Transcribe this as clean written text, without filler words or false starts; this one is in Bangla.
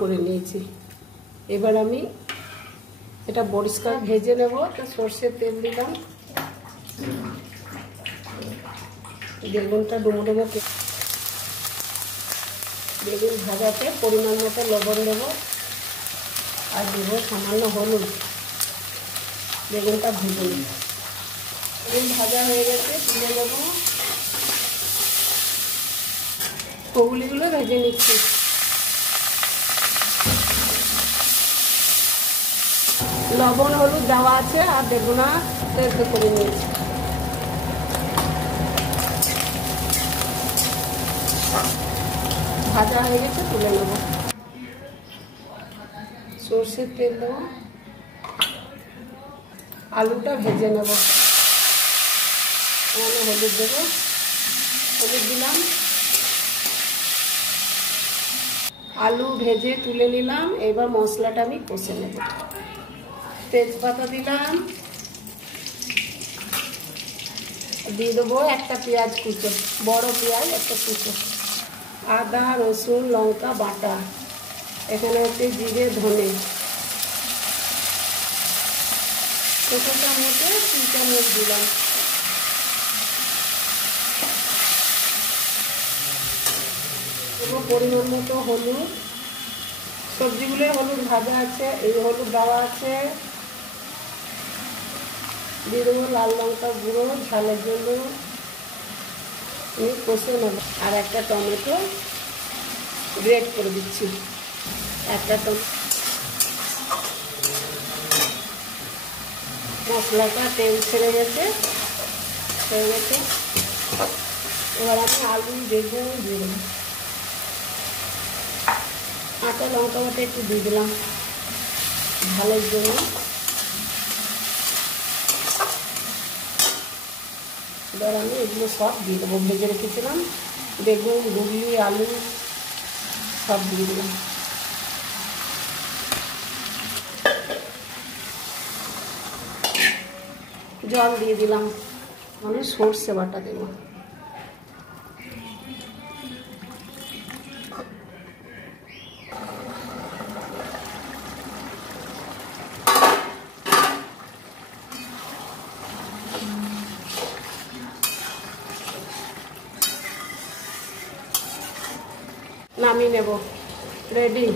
করে নিয়েছি। এবার আমি এটা পরিষ্কার ভেজে নেব। তো সর্ষের তেল দিলাম, বেগুনটা ডুমো ডুমো, বেগুন ভাজাতে পরিমাণ মতো লবণ দেব আর দেবো সামান্য হলুদ। বেগুনটা ভেজে নেব। বেগুন ভাজা হয়ে গেছে, তুলে নেব। কগুলিগুলো ভেজে নিচ্ছি। লবণ হলুদ দেওয়া আছে আর বেগুনা সেদ্ধ করে নিয়েছি। ভাজা হয়ে গেছে, তুলে নেব। সর্ষের তেল দেব, আলুটা ভেজে নেব। হলুদ দেব, হলুদ দিলাম। আলু ভেজে তুলে নিলাম। এবার মশলাটা আমি কষে নেব। তেজপাতা দিলাম, দিয়ে দেবো একটা পেঁয়াজ কুচো, বড় পেঁয়াজ একটা কুচো, আদা রসুন লঙ্কা বাটা, এখানে হচ্ছে জিরে ধনে, ছোটো চামচে 2 চামচ দিলাম। পরিমাণ মতো হলুদ, সবজিগুলো হলুদ ভাজা আছে, এই হলুদ দেওয়া আছে। দিয়ে দেবো লাল লঙ্কা গুঁড়ো ঝালের জন্য, আমি কষে নেব। আর একটা টমেটো গ্রেট করে দিচ্ছি। একটা মশলাটা তেল ছেড়ে গেছে, এবার আমি আলু বেগুন দিয়ে দেবো। কাঁচা লঙ্কা বাটা একটু দিয়ে দিলাম ঝালের জন্য। এবার আমি এগুলো সব দিয়ে দেবো। ভেজে রেখেছিলাম বেগুন গুগলি আলু সব দিয়ে দিলাম। জল দিয়ে দিলাম, আমি সর্ষে বাটা দেবো। নামিয়ে নেব, রেডি।